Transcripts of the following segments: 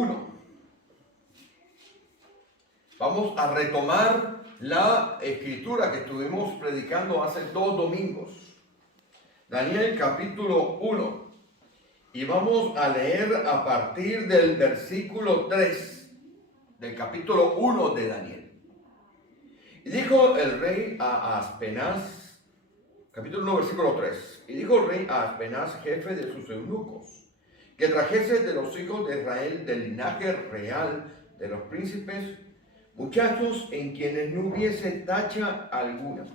1. Vamos a retomar la escritura que estuvimos predicando hace 2 domingos. Daniel capítulo 1. Y vamos a leer a partir del versículo 3 del capítulo 1 de Daniel. Y dijo el rey a Aspenaz, capítulo 1, versículo 3. Y dijo el rey a Aspenaz, jefe de sus eunucos, que trajese de los hijos de Israel del linaje real de los príncipes, muchachos en quienes no hubiese tacha alguna,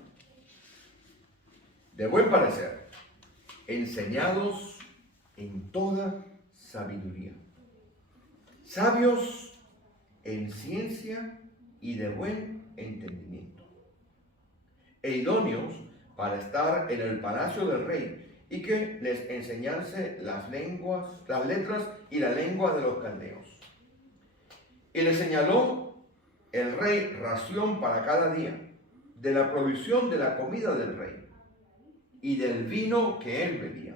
de buen parecer, enseñados en toda sabiduría, sabios en ciencia y de buen entendimiento, e idóneos para estar en el palacio del rey, y que les enseñase las letras y la lengua de los caldeos. Y le señaló el rey ración para cada día, de la provisión de la comida del rey, y del vino que él bebía.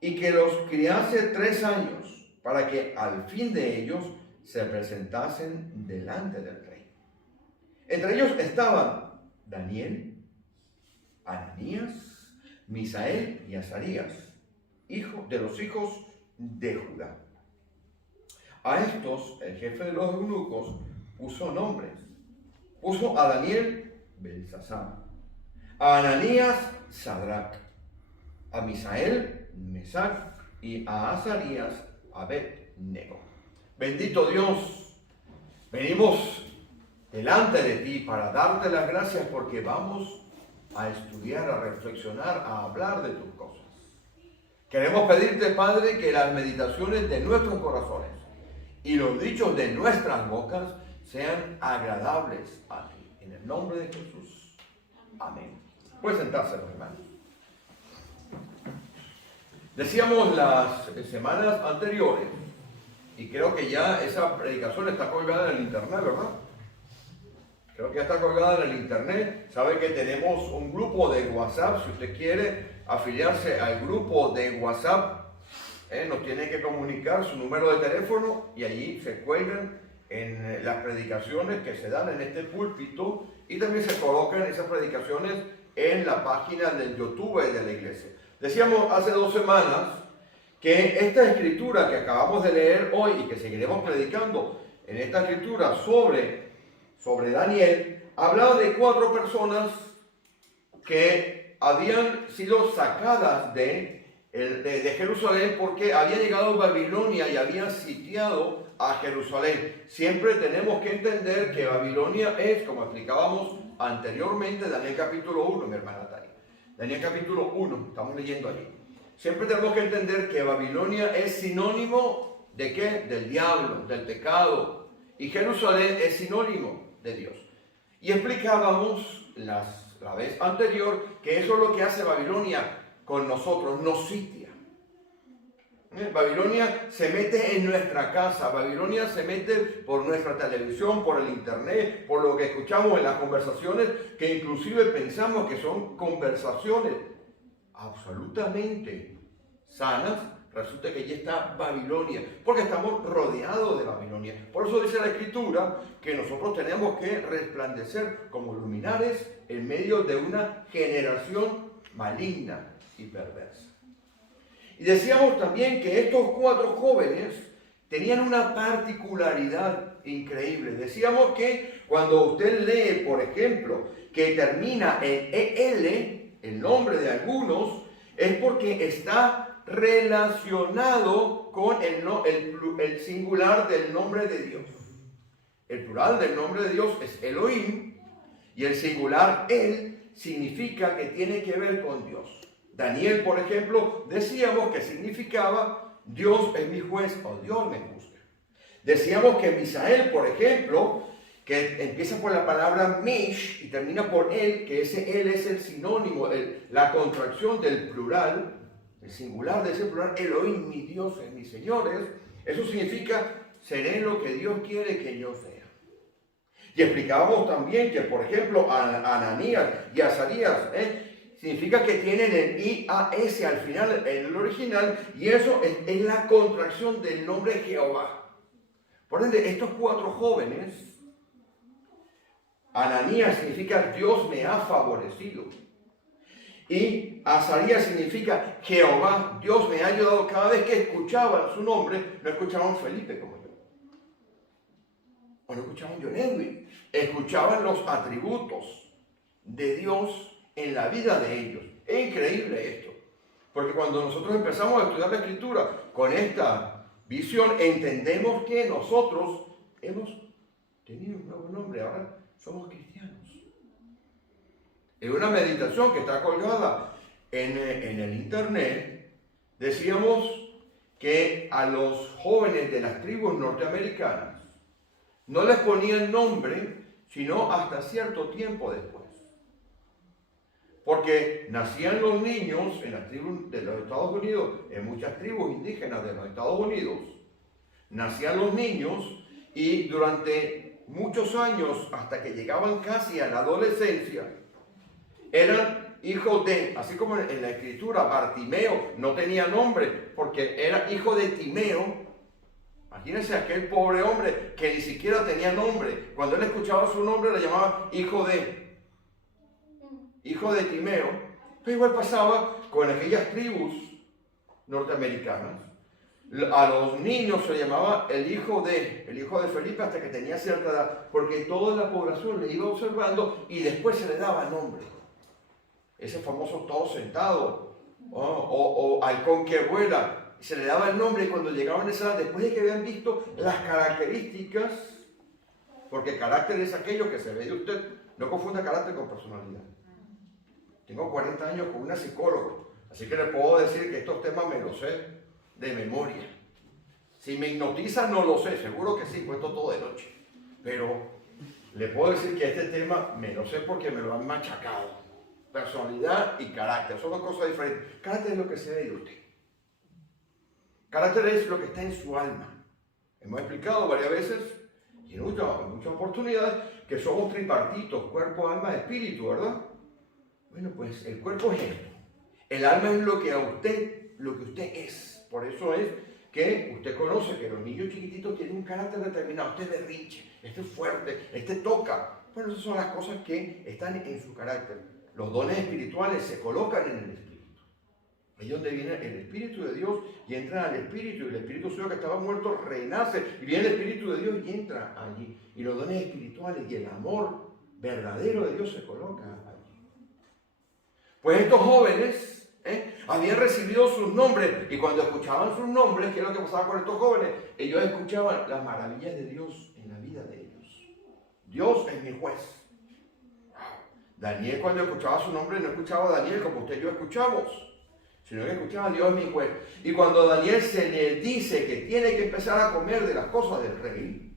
Y que los criase 3 años, para que al fin de ellos se presentasen delante del rey. Entre ellos estaban Daniel, Ananías, Misael y Azarías, de los hijos de Judá. A estos el jefe de los eunucos puso nombres. Puso a Daniel Belsasar, a Ananías Sadrac, a Misael Mesac y a Azarías Abed-Nego. Bendito Dios, venimos delante de ti para darte las gracias porque vamos a estudiar, a reflexionar, a hablar de tus cosas. Queremos pedirte, Padre, que las meditaciones de nuestros corazones y los dichos de nuestras bocas sean agradables a ti. En el nombre de Jesús. Amén. Pueden sentarse, hermanos. Decíamos las semanas anteriores, y creo que ya esa predicación está colgada en el internet, ¿verdad? Creo que ya está colgada en el internet. Sabe que tenemos un grupo de WhatsApp. Si usted quiere afiliarse al grupo de WhatsApp, nos tiene que comunicar su número de teléfono y allí se cuelgan en las predicaciones que se dan en este púlpito y también se colocan esas predicaciones en la página del YouTube de la iglesia. Decíamos hace 2 semanas que esta escritura que acabamos de leer hoy y que seguiremos predicando en esta escritura sobre Daniel, hablaba de 4 personas que habían sido sacadas de Jerusalén porque habían llegado a Babilonia y habían sitiado a Jerusalén. Siempre tenemos que entender que Babilonia es, como explicábamos anteriormente, Daniel capítulo 1, mi hermana Tari. Daniel capítulo 1, estamos leyendo allí. Siempre tenemos que entender que Babilonia es sinónimo ¿de qué? Del diablo, del pecado. Y Jerusalén es sinónimo de Dios. Y explicábamos la vez anterior que eso es lo que hace Babilonia con nosotros, nos sitia. Babilonia se mete en nuestra casa, Babilonia se mete por nuestra televisión, por el internet, por lo que escuchamos en las conversaciones, que inclusive pensamos que son conversaciones absolutamente sanas. Resulta que allí está Babilonia, porque estamos rodeados de Babilonia. Por eso dice la Escritura que nosotros tenemos que resplandecer como luminares en medio de una generación maligna y perversa. Y decíamos también que estos 4 jóvenes tenían una particularidad increíble. Decíamos que cuando usted lee, por ejemplo, que termina en EL, el nombre de algunos, es porque está relacionado con el singular del nombre de Dios. El plural del nombre de Dios es Elohim y el singular El significa que tiene que ver con Dios. Daniel, por ejemplo, decíamos que significaba Dios es mi juez o Dios me juzga. Decíamos que Misael, por ejemplo, que empieza por la palabra Mish y termina por él, que ese él es el sinónimo, la contracción del plural, el singular de ese plural, Elohim, mi Dios, mis señores. Eso significa seré lo que Dios quiere que yo sea. Y explicábamos también que, por ejemplo, Ananías y Azarías significa que tienen el IAS al final en el original, y eso es la contracción del nombre Jehová. Por ende, estos 4 jóvenes, Ananías significa Dios me ha favorecido. Y Azarías significa Jehová, Dios me ha ayudado. Cada vez que escuchaban su nombre, no escuchaban Felipe como yo. O no escuchaban John Edwin. Escuchaban los atributos de Dios en la vida de ellos. Es increíble esto. Porque cuando nosotros empezamos a estudiar la Escritura con esta visión, entendemos que nosotros hemos tenido un nuevo nombre. Ahora somos cristianos. En una meditación que está colgada en el internet, decíamos que a los jóvenes de las tribus norteamericanas no les ponían nombre sino hasta cierto tiempo después. Porque nacían los niños en las tribus de los Estados Unidos, en muchas tribus indígenas de los Estados Unidos, nacían los niños y durante muchos años, hasta que llegaban casi a la adolescencia, eran hijos de, así como en la escritura, Bartimeo no tenía nombre porque era hijo de Timeo. Imagínense aquel pobre hombre que ni siquiera tenía nombre. Cuando él escuchaba su nombre le llamaba hijo de Timeo. Pero igual pasaba con aquellas tribus norteamericanas. A los niños se llamaba el hijo de Felipe hasta que tenía cierta edad, porque toda la población le iba observando y después se le daba nombre. Ese famoso todo sentado, o halcón que vuela, se le daba el nombre, y cuando llegaban a esa edad, después de que habían visto las características, porque carácter es aquello que se ve de usted, no confunda carácter con personalidad. Tengo 40 años con una psicóloga, así que le puedo decir que estos temas me los sé de memoria. Si me hipnotiza no lo sé, seguro que sí, cuento todo de noche, pero le puedo decir que este tema me lo sé porque me lo han machacado. Personalidad y carácter son dos cosas diferentes. Carácter es lo que se ve de usted. Carácter es lo que está en su alma. Hemos explicado varias veces y en muchas oportunidades que somos tripartitos, cuerpo, alma, espíritu, ¿verdad? Bueno, pues el cuerpo es esto. El alma es lo que usted es. Por eso es que usted conoce que los niños chiquititos tienen un carácter determinado. Este es berrinche, este es fuerte, este toca. Bueno, esas son las cosas que están en su carácter. Los dones espirituales se colocan en el Espíritu. Ahí es donde viene el Espíritu de Dios y entra al Espíritu. Y el Espíritu Santo que estaba muerto renace. Y viene el Espíritu de Dios y entra allí. Y los dones espirituales y el amor verdadero de Dios se coloca allí. Pues estos jóvenes habían recibido sus nombres. Y cuando escuchaban sus nombres, ¿qué es lo que pasaba con estos jóvenes? Ellos escuchaban las maravillas de Dios en la vida de ellos. Dios es mi juez. Daniel, cuando escuchaba su nombre, no escuchaba a Daniel como usted y yo escuchamos, sino que escuchaba a Dios mi juez. Y cuando a Daniel se le dice que tiene que empezar a comer de las cosas del rey,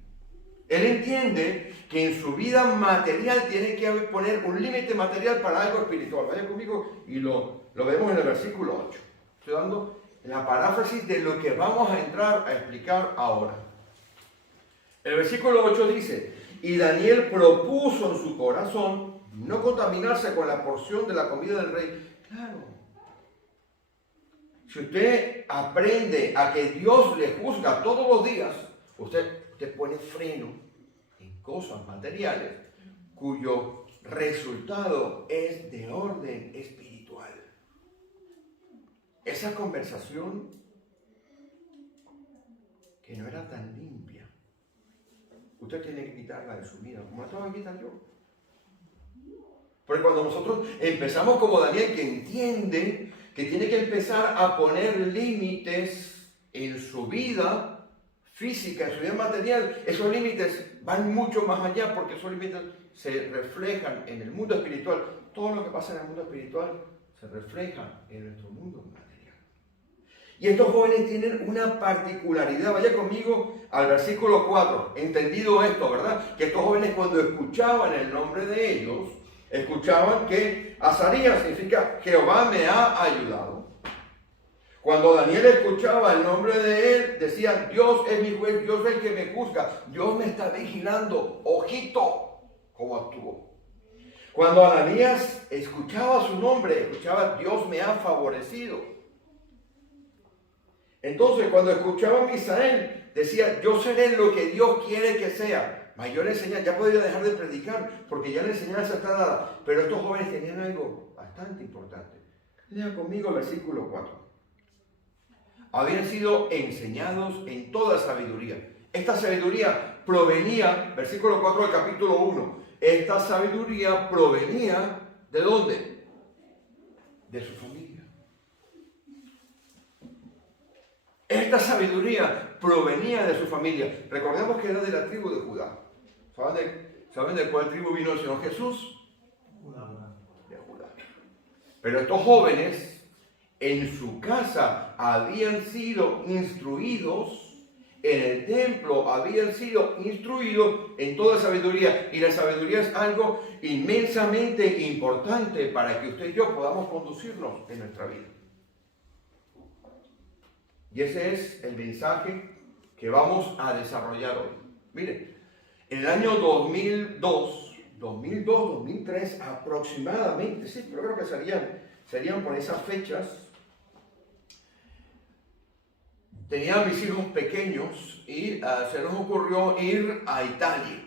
él entiende que en su vida material tiene que poner un límite material para algo espiritual. Vaya conmigo y lo vemos en el versículo 8. Estoy dando la paráfrasis de lo que vamos a entrar a explicar ahora. El versículo 8 dice: y Daniel propuso en su corazón no contaminarse con la porción de la comida del rey. Claro. Si usted aprende a que Dios le juzga todos los días, usted pone freno en cosas materiales cuyo resultado es de orden espiritual. Esa conversación que no era tan limpia, usted tiene que quitarla de su vida, como la tengo que quitar yo. Porque cuando nosotros empezamos como Daniel, que entiende que tiene que empezar a poner límites en su vida física, en su vida material, esos límites van mucho más allá, porque esos límites se reflejan en el mundo espiritual. Todo lo que pasa en el mundo espiritual se refleja en nuestro mundo material. Y estos jóvenes tienen una particularidad. Vaya conmigo al versículo 4. Entendido esto, ¿verdad? Que estos jóvenes, cuando escuchaban el nombre de ellos, escuchaban que Azarías significa Jehová me ha ayudado. Cuando Daniel escuchaba el nombre de él, decían: Dios es mi juez, Dios es el que me juzga, Dios me está vigilando, ojito cómo actúo. Cuando Ananías escuchaba su nombre, escuchaba Dios me ha favorecido. Entonces cuando escuchaba a Misael, decía yo seré lo que Dios quiere que sea. Mayor enseñanza, ya podría dejar de predicar porque ya la enseñanza está dada. Pero estos jóvenes tenían algo bastante importante. Lea conmigo el versículo 4. Habían sido enseñados en toda sabiduría. Esta sabiduría provenía, versículo 4 del capítulo 1, esta sabiduría provenía ¿de dónde? De su familia. Esta sabiduría provenía de su familia. Recordemos que era de la tribu de Judá. ¿Saben de cuál tribu vino el Señor Jesús? De Judá. Pero estos jóvenes en su casa habían sido instruidos, en el templo habían sido instruidos en toda sabiduría. Y la sabiduría es algo inmensamente importante para que usted y yo podamos conducirnos en nuestra vida. Y ese es el mensaje que vamos a desarrollar hoy. Miren, en el año 2003 aproximadamente, sí, pero creo que serían por esas fechas. Tenía a mis hijos pequeños y se nos ocurrió ir a Italia,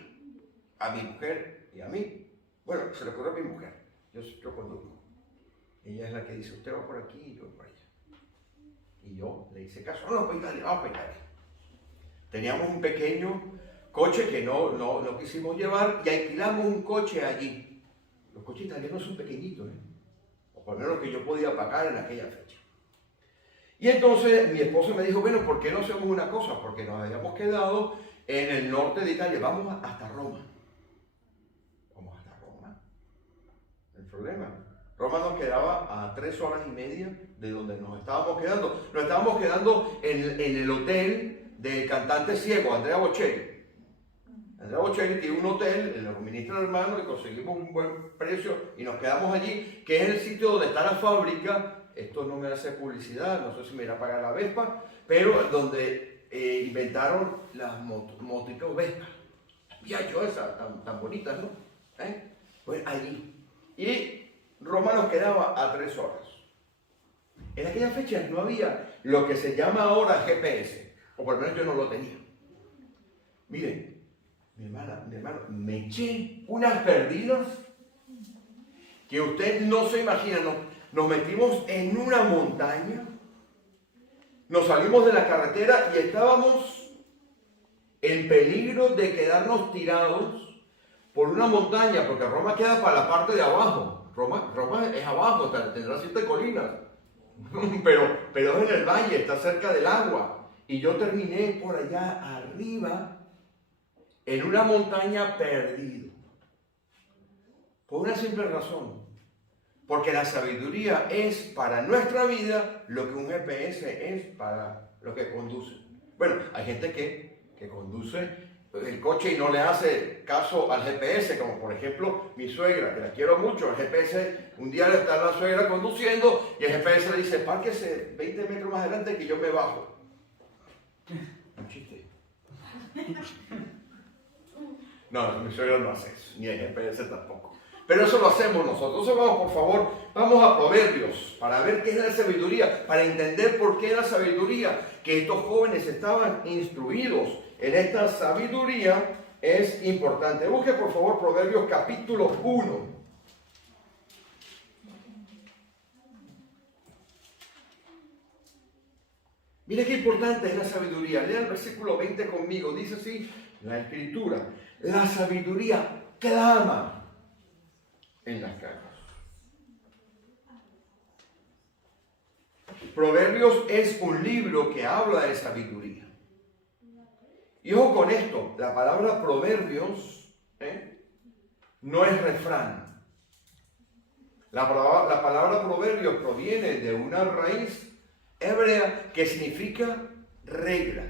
a mi mujer y a mí. Bueno, se le ocurrió a mi mujer, yo conduzco. Ella es la que dice, usted va por aquí y yo por allá. Y yo le hice caso, no, para Italia, vamos para Italia. Teníamos un pequeño coche que no quisimos llevar y alquilamos un coche allí. Los coches italianos son pequeñitos, o por lo menos que yo podía pagar en aquella fecha. Y entonces mi esposo me dijo, bueno, ¿por qué no hacemos una cosa? Porque nos habíamos quedado en el norte de Italia, vamos hasta Roma. Vamos hasta Roma. El problema, Roma nos quedaba a 3 horas y media de donde nos estábamos quedando. Nos estábamos quedando en el hotel del cantante ciego, Andrea Bocelli. Andrea Bocelli tiene un hotel, lo administra el hermano y conseguimos un buen precio y nos quedamos allí, que es el sitio donde está la fábrica. Esto no me hace publicidad, no sé si me irá a pagar la Vespa, pero donde inventaron las motos Vespa. Ya yo esas tan bonitas, ¿no? Pues allí. Y Roma nos quedaba a 3 horas. En aquella fecha no había lo que se llama ahora GPS, o por lo menos yo no lo tenía. Miren, mi hermano, me eché unas perdidas que usted no se imagina. Nos metimos en una montaña, nos salimos de la carretera y estábamos en peligro de quedarnos tirados por una montaña, porque Roma queda para la parte de abajo. Roma es abajo, tendrá 7 colinas, pero es en el valle, está cerca del agua. Y yo terminé por allá arriba, en una montaña perdido. Por una simple razón. Porque la sabiduría es para nuestra vida lo que un GPS es para lo que conduce. Bueno, hay gente que conduce el coche y no le hace caso al GPS, como por ejemplo mi suegra, que la quiero mucho. El GPS, un día está la suegra conduciendo y el GPS le dice, párquese 20 metros más adelante que yo me bajo. Un chiste. No, mi suegra no hace eso, ni el GPS tampoco. Pero eso lo hacemos nosotros. Entonces vamos, por favor, vamos a Proverbios para ver qué es la sabiduría, para entender por qué la sabiduría, que estos jóvenes estaban instruidos en esta sabiduría, es importante. Busque, por favor, Proverbios capítulo 1. Mire qué importante es la sabiduría. Lea el versículo 20 conmigo. Dice así la Escritura: la sabiduría clama en las calles. Proverbios es un libro que habla de sabiduría. Y ojo con esto, la palabra proverbios no es refrán. La palabra proverbios proviene de una raíz hebrea que significa regla.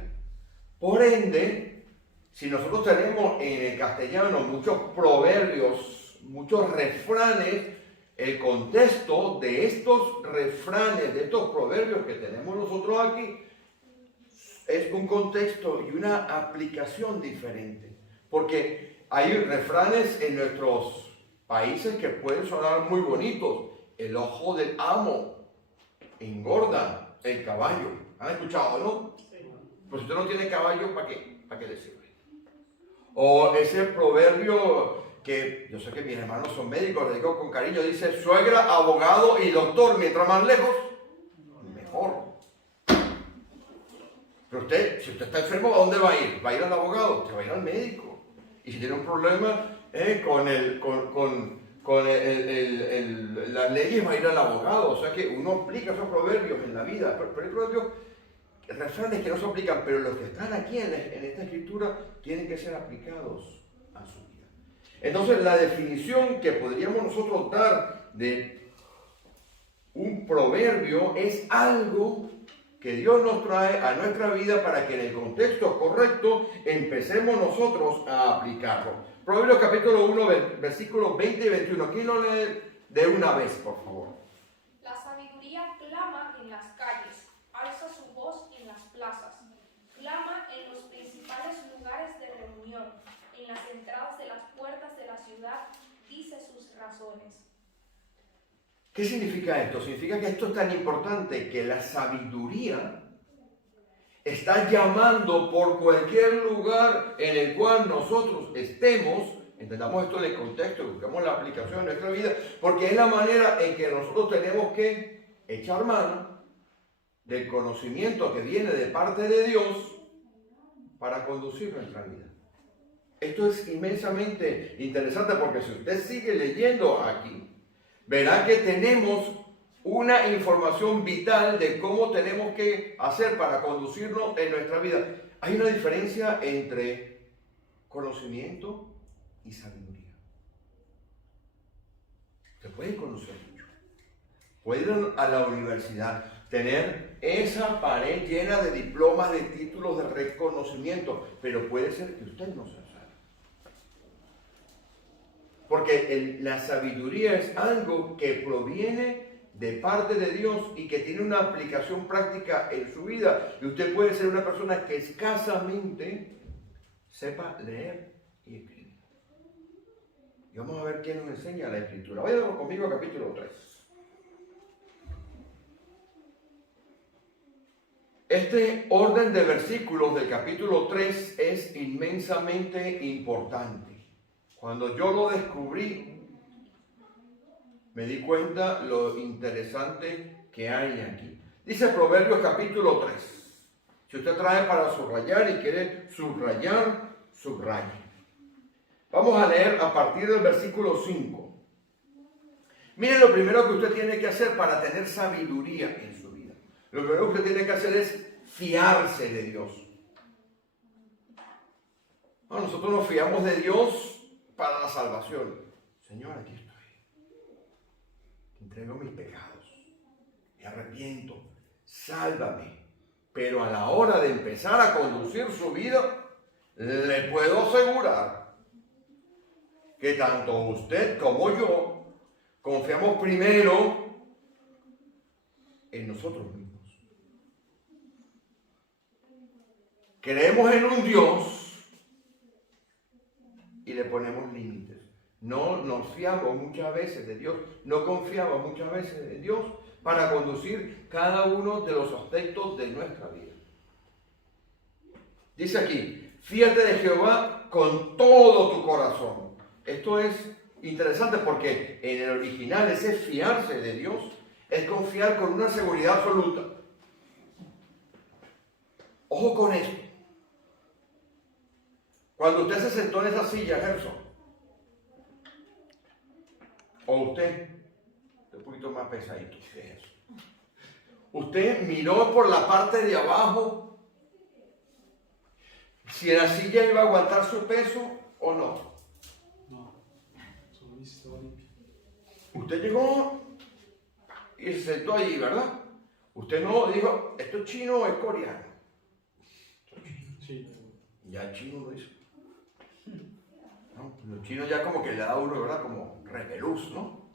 Por ende, si nosotros tenemos en el castellano muchos proverbios, muchos refranes, el contexto de estos refranes, de estos proverbios que tenemos nosotros aquí, es un contexto y una aplicación diferente. Porque hay refranes en nuestros países que pueden sonar muy bonitos. El ojo del amo engorda el caballo. ¿Han escuchado, no? Sí. Pues si usted no tiene caballo, ¿para qué? ¿Para qué le sirve? O ese proverbio que yo sé que mis hermanos son médicos, le digo con cariño, dice suegra, abogado y doctor. Mientras más lejos, mejor. Pero usted, si usted está enfermo, ¿a dónde va a ir? ¿Va a ir al abogado? Usted va a ir al médico. Y si tiene un problema con las leyes, va a ir al abogado. O sea que uno aplica esos proverbios en la vida. Pero hay proverbios, refranes que no se aplican, pero los que están aquí en esta escritura tienen que ser aplicados a su vida. Entonces, la definición que podríamos nosotros dar de un proverbio es algo que Dios nos trae a nuestra vida para que en el contexto correcto empecemos nosotros a aplicarlo. Proverbios capítulo 1, versículos 20 y 21. ¿Quién lo lee de una vez, por favor? La sabiduría clama en las calles, alza su voz en las plazas, clama en los principales lugares de reunión, en las entradas de las puertas de la ciudad, dice sus razones. ¿Qué significa esto? Significa que esto es tan importante que la sabiduría está llamando por cualquier lugar en el cual nosotros estemos, entendamos esto en el contexto, buscamos la aplicación en nuestra vida, porque es la manera en que nosotros tenemos que echar mano del conocimiento que viene de parte de Dios para conducir nuestra vida. Esto es inmensamente interesante porque si usted sigue leyendo aquí, verá que tenemos una información vital de cómo tenemos que hacer para conducirnos en nuestra vida. Hay una diferencia entre conocimiento y sabiduría. Se puede conocer mucho. Puede ir a la universidad, tener esa pared llena de diplomas, de títulos, de reconocimiento, pero puede ser que usted no sea sabio. Porque la sabiduría es algo que proviene de parte de Dios y que tiene una aplicación práctica en su vida. Y usted puede ser una persona que escasamente sepa leer y escribir. Y vamos a ver quién nos enseña la escritura. Vayan conmigo a capítulo 3. Este orden de versículos del capítulo 3 es inmensamente importante. Cuando yo lo descubrí, me di cuenta lo interesante que hay aquí. Dice Proverbios capítulo 3. Si usted trae para subrayar y quiere subrayar, subraye. Vamos a leer a partir del versículo 5. Miren lo primero que usted tiene que hacer para tener sabiduría en su vida. Lo primero que usted tiene que hacer es fiarse de Dios. No, nosotros nos fiamos de Dios para la salvación. Señor, aquí estoy. Te entrego mis pecados. Me arrepiento. Sálvame. Pero a la hora de empezar a conducir su vida, le puedo asegurar que tanto usted como yo confiamos primero en nosotros mismos. Creemos en un Dios y le ponemos límites. No nos fiamos muchas veces de Dios, no confiamos muchas veces en Dios para conducir cada uno de los aspectos de nuestra vida. Dice aquí, fíate de Jehová con todo tu corazón. Esto es interesante porque en el original ese fiarse de Dios es confiar con una seguridad absoluta. Ojo con esto. Cuando usted se sentó en esa silla, Gerson, o usted, un poquito más pesadito que eso, usted miró por la parte de abajo si la silla iba a aguantar su peso o no. No, solo estaba limpio. Usted llegó y se sentó allí, ¿verdad? Usted no dijo, ¿esto es chino o es coreano? Sí. Ya el chino lo hizo. ¿No? Los chinos ya como que le da uno, ¿verdad? Como repelús, ¿no?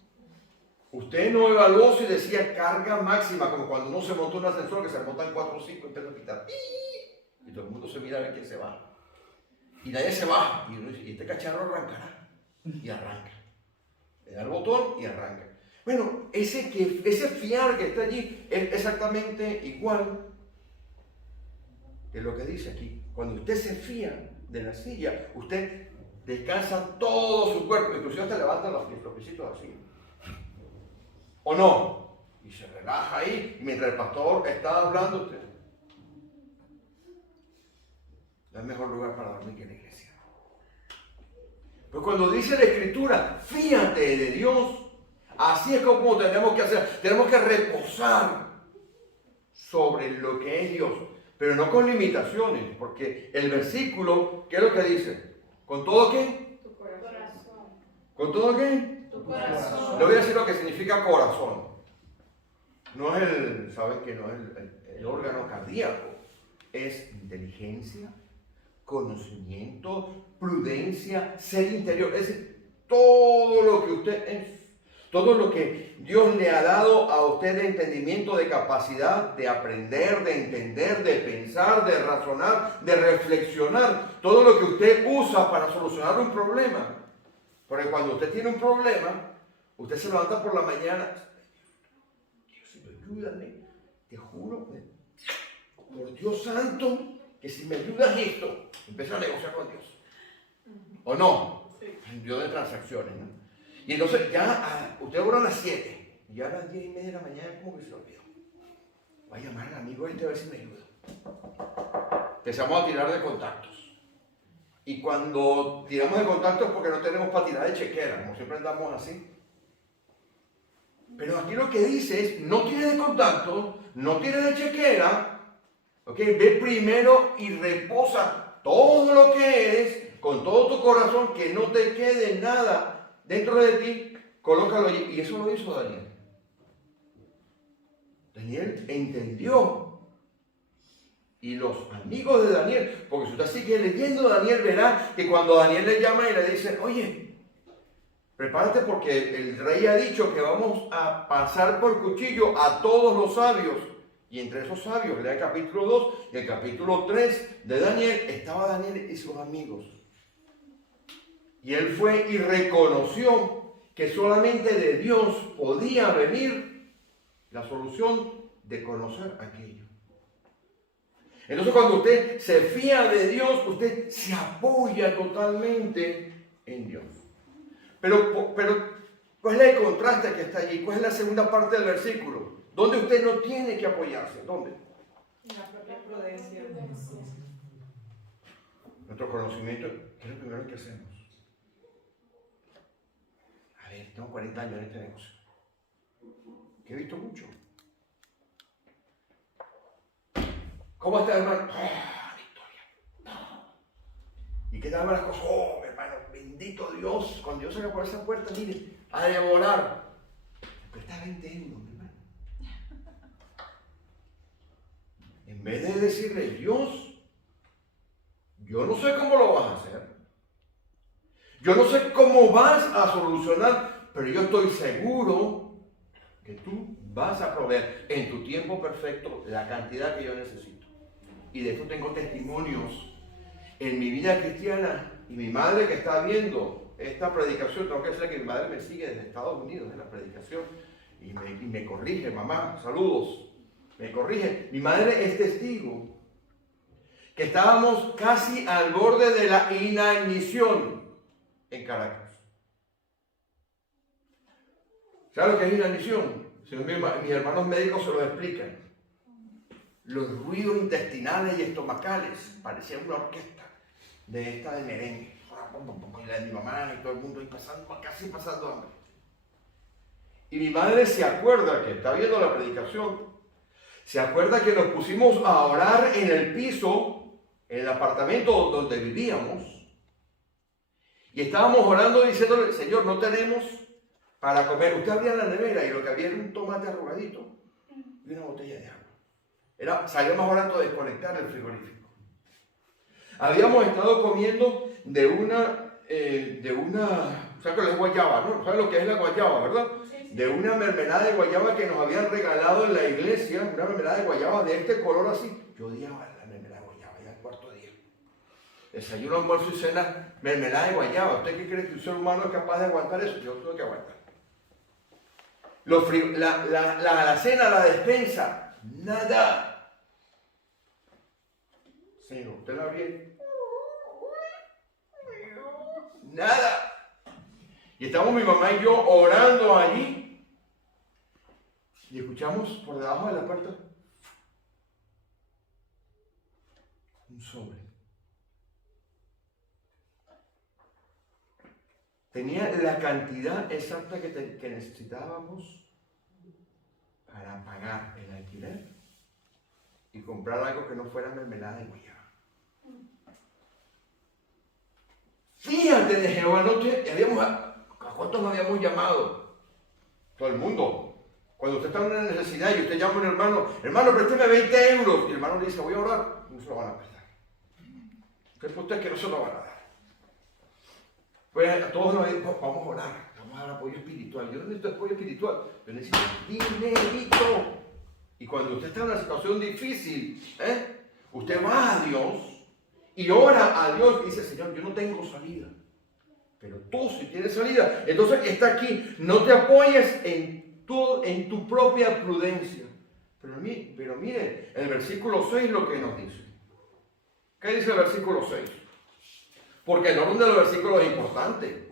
Usted no evaluó si decía carga máxima, como cuando uno se monta un ascensor que se montan 4 o 5 y empieza a pitar. Y todo el mundo se mira a ver quién se baja. Y nadie se baja. Y este cacharro arrancará. Y arranca. Le da el botón y arranca. Bueno, ese fiar que está allí es exactamente igual que lo que dice aquí. Cuando usted se fía de la silla, usted descansa todo su cuerpo, inclusive hasta levanta los piecitos así. ¿O no? Y se relaja ahí, y mientras el pastor está hablando, usted. No hay mejor lugar para dormir que la iglesia. Pero cuando dice la Escritura, fíate de Dios, así es como tenemos que hacer. Tenemos que reposar sobre lo que es Dios, pero no con limitaciones, porque el versículo, ¿qué es lo que dice? ¿Con todo qué? Tu corazón. ¿Con todo qué? Tu corazón. Le voy a decir lo que significa corazón. No es ¿saben que no es el órgano cardíaco? Es inteligencia, conocimiento, prudencia, ser interior. Es decir, todo lo que usted es. Todo lo que Dios le ha dado a usted de entendimiento, de capacidad de aprender, de entender, de pensar, de razonar, de reflexionar. Todo lo que usted usa para solucionar un problema. Porque cuando usted tiene un problema, usted se levanta por la mañana. Dios, ayúdame. Te juro, por Dios santo, que si me ayudas esto, empieza a negociar con Dios. ¿O no? Dios de transacciones, ¿no? Y entonces ya, usted ora a las 7, y ya a las 10:30 de la mañana como que se lo olvidó. Voy a llamar al amigo este a ver si me ayuda. Empezamos a tirar de contactos. Y cuando tiramos de contactos es porque no tenemos para tirar de chequera, como siempre andamos así. Pero aquí lo que dice es, no tire de contactos, no tire de chequera, ¿ok? Ve primero y reposa todo lo que eres, con todo tu corazón, que no te quede nada dentro de ti, colócalo allí. Y eso lo hizo Daniel. Daniel entendió. Y los amigos de Daniel, porque si usted sigue leyendo Daniel, verá que cuando Daniel le llama y le dice, oye, prepárate porque el rey ha dicho que vamos a pasar por cuchillo a todos los sabios. Y entre esos sabios, lea el capítulo 2 y el capítulo 3 de Daniel, estaba Daniel y sus amigos. Y él fue y reconoció que solamente de Dios podía venir la solución de conocer aquello. Entonces cuando usted se fía de Dios, usted se apoya totalmente en Dios. Pero ¿cuál es el contraste que está allí? ¿Cuál es la segunda parte del versículo? ¿Dónde usted no tiene que apoyarse? ¿Dónde? En la propia prudencia. Nuestro conocimiento es lo primero que hacemos. A ver, tengo 40 años en este negocio. Que he visto mucho. ¿Cómo está, hermano? Victoria. ¿Y qué tal van las cosas? Oh, mi hermano, bendito Dios. Cuando Dios salga por esa puerta, mire, a devorar. Pero está 20 euros, mi hermano. En vez de decirle, Dios, yo no sé cómo lo vas a hacer. Yo no sé cómo vas a solucionar, pero yo estoy seguro que tú vas a proveer en tu tiempo perfecto la cantidad que yo necesito. Y de esto tengo testimonios en mi vida cristiana. Y mi madre que está viendo esta predicación, tengo que decirle que mi madre me sigue desde Estados Unidos en la predicación. Y me corrige, mamá, saludos. Me corrige. Mi madre es testigo que estábamos casi al borde de la inanición en Caracas. ¿Sabe lo que es inanición? Si mis hermanos médicos se lo explican. Los ruidos intestinales y estomacales, parecía una orquesta de esta de merengue. Y la de mi mamá y todo el mundo ahí casi pasando hambre. Y mi madre se acuerda que está viendo la predicación. Se acuerda que nos pusimos a orar en el piso, en el apartamento donde vivíamos. Y estábamos orando diciéndole, Señor, no tenemos para comer. Usted abría la nevera y lo que había era un tomate arrugadito y una botella de agua. Salía más barato desconectar el frigorífico. Habíamos estado comiendo de una, ¿sabes qué es guayaba? ¿No? ¿Sabes lo que es la guayaba, verdad? Sí. De una mermelada de guayaba que nos habían regalado en la iglesia, una mermelada de guayaba de este color así. Yo odiaba la mermelada de guayaba, ya el cuarto día. Desayuno, almuerzo y cena, mermelada de guayaba. ¿Usted qué cree que un ser humano es capaz de aguantar eso? Yo tuve que aguantar. la alacena, la despensa, nada. Señor, usted la abrió. Nada. Y estamos mi mamá y yo orando allí. Y escuchamos por debajo de la puerta un sobre. Tenía la cantidad exacta que necesitábamos para pagar el alquiler y comprar algo que no fuera mermelada de guayaba. Fíjate de Jehová, ¿a cuántos nos habíamos llamado? Todo el mundo. Cuando usted está en una necesidad y usted llama a un hermano, présteme 20 euros, y el hermano le dice, voy a orar, no se lo van a prestar. ¿Qué es usted que no se lo van a dar? Pues a todos nos dicen, vamos a orar, vamos a dar apoyo espiritual. Yo no necesito apoyo espiritual, yo necesito dinerito. Y cuando usted está en una situación difícil, usted va a Dios y ora a Dios y dice, Señor, yo no tengo salida. Pero tú sí tienes salida. Entonces está aquí, no te apoyes en tu propia prudencia. Pero miren, el versículo 6 lo que nos dice. ¿Qué dice el versículo 6? Porque el orden de los versículos es importante.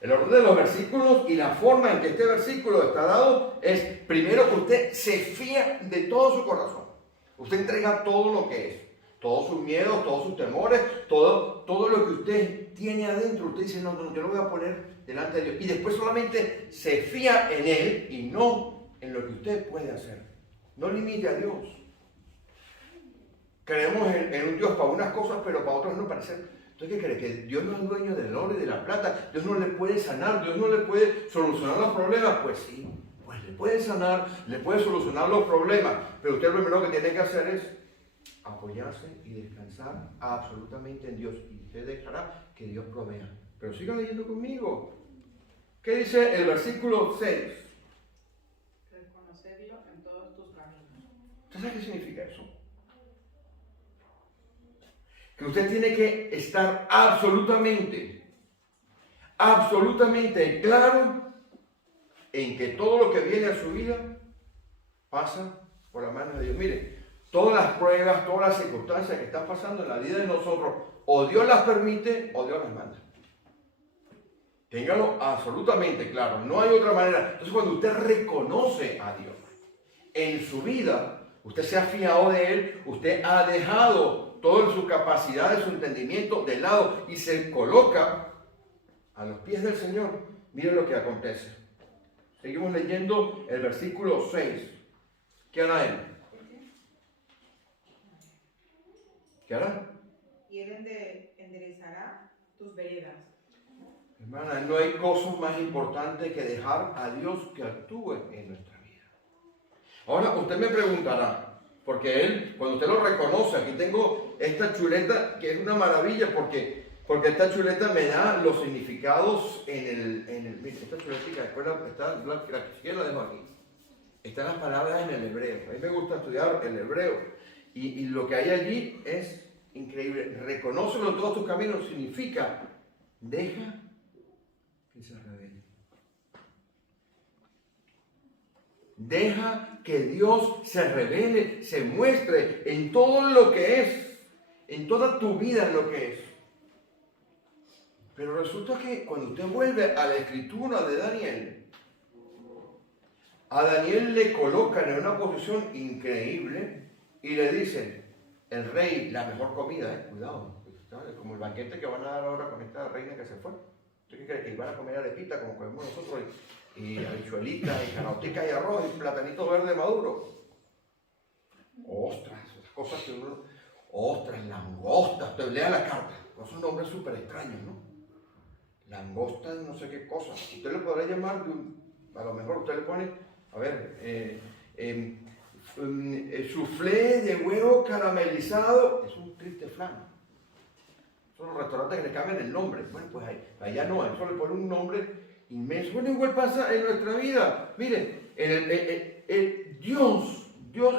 El orden de los versículos y la forma en que este versículo está dado es, primero, que usted se fía de todo su corazón. Usted entrega todo lo que es. Todos sus miedos, todos sus temores, todo lo que usted tiene adentro. Usted dice, no, yo lo voy a poner delante de Dios. Y después solamente se fía en Él y no en lo que usted puede hacer. No limite a Dios. Creemos en un Dios para unas cosas, pero para otras no parece. ¿Usted qué cree? ¿Que Dios no es dueño del oro y de la plata? ¿Dios no le puede sanar? ¿Dios no le puede solucionar los problemas? Pues sí, pues le puede sanar, le puede solucionar los problemas. Pero usted lo primero que tiene que hacer es apoyarse y descansar absolutamente en Dios. Y usted dejará que Dios provea. Pero siga leyendo conmigo. ¿Qué dice el versículo 6? Reconocerlo en todos tus caminos. ¿Usted sabe qué significa eso? Que usted tiene que estar absolutamente claro en que todo lo que viene a su vida pasa por la mano de Dios. Mire, todas las pruebas, todas las circunstancias que están pasando en la vida de nosotros, o Dios las permite o Dios las manda. Téngalo absolutamente claro, no hay otra manera. Entonces, cuando usted reconoce a Dios en su vida, usted se ha fiado de Él, usted ha dejado toda su capacidad, de su entendimiento de lado y se coloca a los pies del Señor. Miren lo que acontece. Seguimos leyendo el versículo 6. ¿Qué hará Él? ¿Qué hará? Y Él enderezará tus veredas. Hermana, no hay cosa más importante que dejar a Dios que actúe en nuestra vida. Ahora, usted me preguntará, porque Él, cuando usted lo reconoce, aquí tengo esta chuleta que es una maravilla, porque esta chuleta me da los significados mire, esta chuleta, después está, si la dejo aquí, están las palabras en el hebreo. A mí me gusta estudiar el hebreo, y lo que hay allí es increíble. Reconócelo en todos tus caminos significa, deja que se revele. Deja que Dios se revele, se muestre en todo lo que es, en toda tu vida en lo que es. Pero resulta que cuando usted vuelve a la escritura de Daniel, a Daniel le colocan en una posición increíble y le dicen, el rey, la mejor comida, cuidado, como el banquete que van a dar ahora con esta reina que se fue. ¿Usted qué cree? Que iban a comer arepita como comemos nosotros, y habichuelitas, y canoticas y arroz, y platanito verde maduro. Ostras, esas cosas que uno... Ostras, langostas, te lea la carta. Son nombres súper extraños, ¿no? Langostas, no sé qué cosa. Usted le podrá llamar, a lo mejor usted le pone, a ver, soufflé de huevo caramelizado. Es un triste flan. Son los restaurantes que le cambian el nombre. Bueno, pues allá no, eso le pone un nombre inmenso. Bueno, igual pasa en nuestra vida. Mire, Dios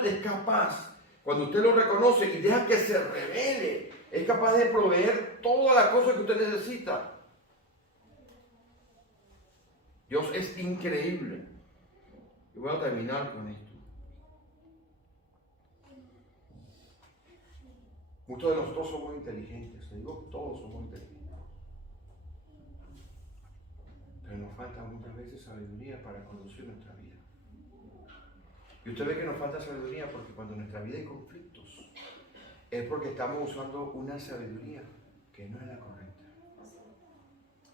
es capaz, cuando usted lo reconoce y deja que se revele, es capaz de proveer todas las cosas que usted necesita. Dios es increíble. Y voy a terminar con esto. Muchos de nosotros somos inteligentes, te digo, todos somos inteligentes. Pero nos falta muchas veces sabiduría para conducir nuestra vida. Y usted ve que nos falta sabiduría porque cuando en nuestra vida hay conflictos, es porque estamos usando una sabiduría que no es la correcta.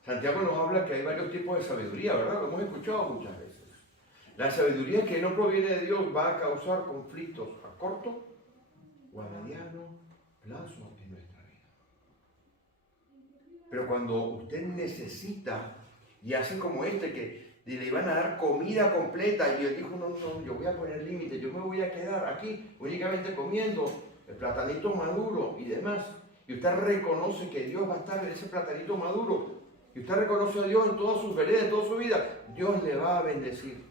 Santiago nos habla que hay varios tipos de sabiduría, ¿verdad? Lo hemos escuchado muchas veces. La sabiduría que no proviene de Dios va a causar conflictos a corto o a mediano plazo en nuestra vida. Pero cuando usted necesita y hace como que le iban a dar comida completa y él dijo, no, yo voy a poner límites, yo me voy a quedar aquí únicamente comiendo el platanito maduro y demás. Y usted reconoce que Dios va a estar en ese platanito maduro. Y usted reconoce a Dios en todas sus veredas, en toda su vida. Dios le va a bendecir.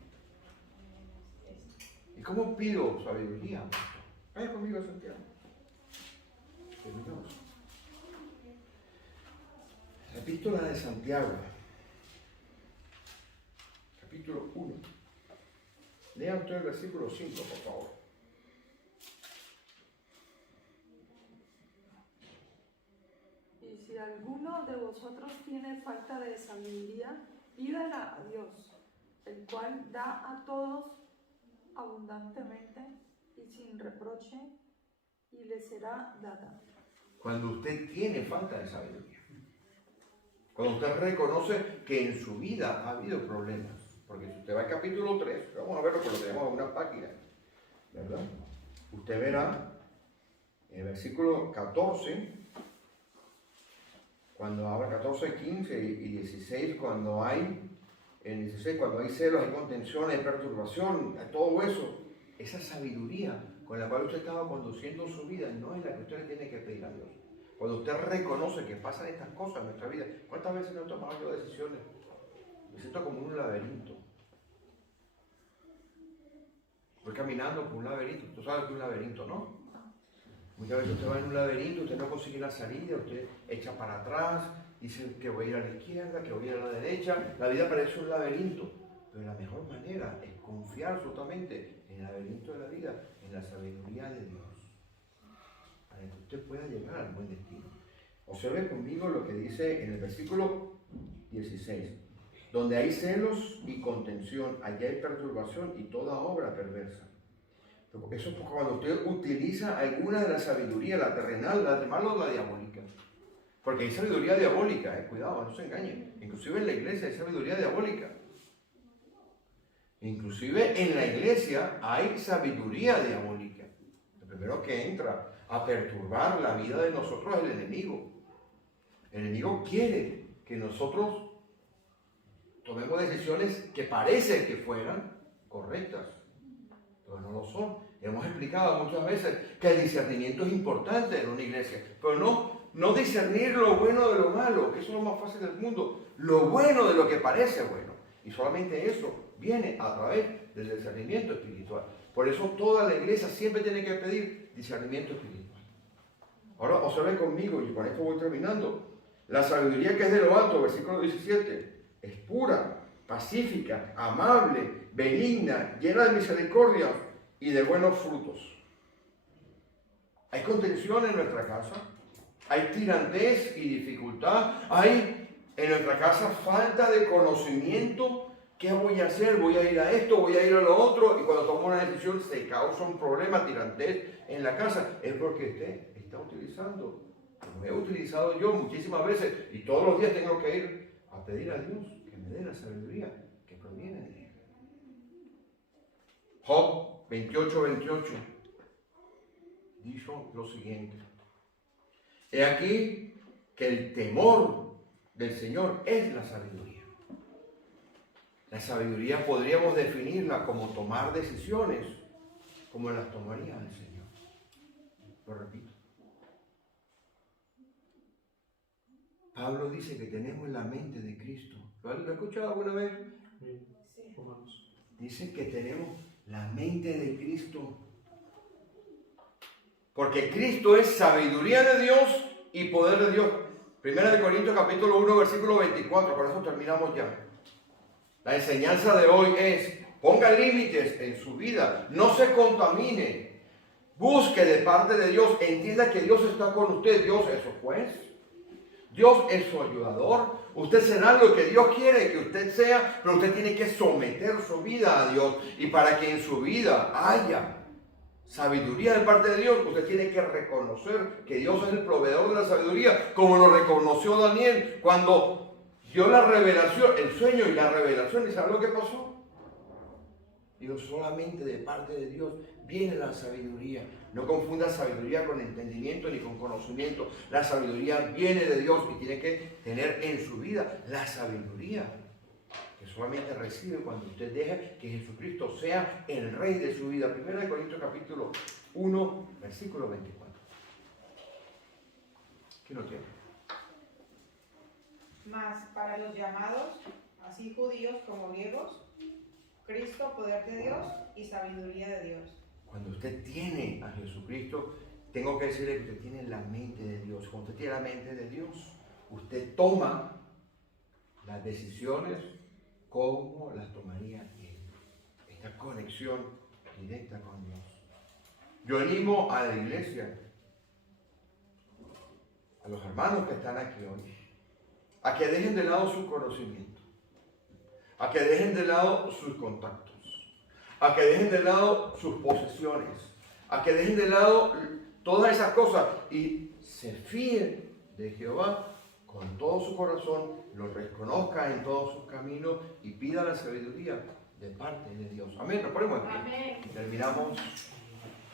¿Y cómo pido sabiduría? Vaya conmigo, Santiago. Terminamos. La epístola de Santiago. Capítulo 1. Lean usted el versículo 5, por favor. Y si alguno de vosotros tiene falta de sabiduría, pídala a Dios, el cual da a todos abundantemente y sin reproche, y le será dada. Cuando usted tiene falta de sabiduría, cuando usted reconoce que en su vida ha habido problemas, porque si usted va al capítulo 3, vamos a verlo porque lo tenemos en una página, ¿verdad? Usted verá en el versículo 14, cuando habla 14, 15 y 16, cuando hay, en 16, cuando hay celos, hay contenciones, hay perturbación, todo eso, esa sabiduría con la cual usted estaba conduciendo su vida no es la que usted le tiene que pedir a Dios. Cuando usted reconoce que pasan estas cosas en nuestra vida, ¿cuántas veces no he tomado yo decisiones? Me siento como en un laberinto. Voy caminando por un laberinto. Tú sabes que es un laberinto, ¿no? Muchas veces usted va en un laberinto, usted no consigue la salida, usted echa para atrás, dice que voy a ir a la izquierda, que voy a ir a la derecha. La vida parece un laberinto, pero la mejor manera es confiar absolutamente en el laberinto de la vida, en la sabiduría de Dios, para que usted pueda llegar al buen destino. Observe conmigo lo que dice en el versículo 16. Donde hay celos y contención, allá hay perturbación y toda obra perversa. Eso es cuando usted utiliza alguna de la sabiduría, la terrenal, la demás o la diabólica. Porque hay sabiduría diabólica, cuidado, no se engañen. Inclusive en la iglesia hay sabiduría diabólica. Inclusive en la iglesia hay sabiduría diabólica. Lo primero que entra a perturbar la vida de nosotros es el enemigo. El enemigo quiere que nosotros tomemos decisiones que parecen que fueran correctas, pero no lo son. Hemos explicado muchas veces que el discernimiento es importante en una iglesia, pero no discernir lo bueno de lo malo, que eso es lo más fácil del mundo, lo bueno de lo que parece bueno. Y solamente eso viene a través del discernimiento espiritual. Por eso toda la iglesia siempre tiene que pedir discernimiento espiritual. Ahora observen conmigo, y con esto voy terminando. La sabiduría que es de lo alto, versículo 17, es pura, pacífica, amable, benigna, llena de misericordia y de buenos frutos. Hay contención en nuestra casa, hay tirantez y dificultad, hay en nuestra casa falta de conocimiento. ¿Qué voy a hacer? Voy a ir a esto, voy a ir a lo otro, y cuando tomo una decisión se causa un problema, tirantez en la casa. Es porque usted está utilizando, como he utilizado yo muchísimas veces, y todos los días tengo que ir a pedir a Dios que me dé la sabiduría que proviene de Él. Job 28:28 dijo lo siguiente: he aquí que el temor del Señor es la sabiduría. La sabiduría podríamos definirla como tomar decisiones como las tomaría el Señor. Lo repito. Pablo dice que tenemos la mente de Cristo. ¿Lo ha escuchado alguna vez? Sí. Romanos. Dice que tenemos la mente de Cristo. Porque Cristo es sabiduría de Dios y poder de Dios. 1 Corintios capítulo 1, versículo 24. Con eso terminamos ya. La enseñanza de hoy es: Ponga límites en su vida. No se contamine. Busque de parte de Dios. Entienda que Dios está con usted. Dios es su juez. Dios es su ayudador. Usted será lo que Dios quiere que usted sea, pero usted tiene que someter su vida a Dios. Y para que en su vida haya sabiduría de parte de Dios, usted tiene que reconocer que Dios es el proveedor de la sabiduría, como lo reconoció Daniel cuando dio la revelación, el sueño y la revelación. ¿Y sabe lo que pasó? Dios, solamente de parte de Dios viene la sabiduría. No confunda sabiduría con entendimiento ni con conocimiento. La sabiduría viene de Dios y tiene que tener en su vida la sabiduría que solamente recibe cuando usted deja que Jesucristo sea el Rey de su vida. 1 Corintios capítulo 1, versículo 24. ¿Quién lo tiene? Mas para los llamados, así judíos como griegos, Cristo, poder de Dios y sabiduría de Dios. Cuando usted tiene a Jesucristo, tengo que decirle que usted tiene la mente de Dios. Cuando usted tiene la mente de Dios, usted toma las decisiones como las tomaría Él. Esta conexión directa con Dios. Yo animo a la iglesia, a los hermanos que están aquí hoy, a que dejen de lado su conocimiento, a que dejen de lado sus contactos, a que dejen de lado sus posesiones, a que dejen de lado todas esas cosas y se fíen de Jehová con todo su corazón, lo reconozca en todos sus caminos y pida la sabiduría de parte de Dios. Amén. Nos ponemos aquí. Amén. Terminamos.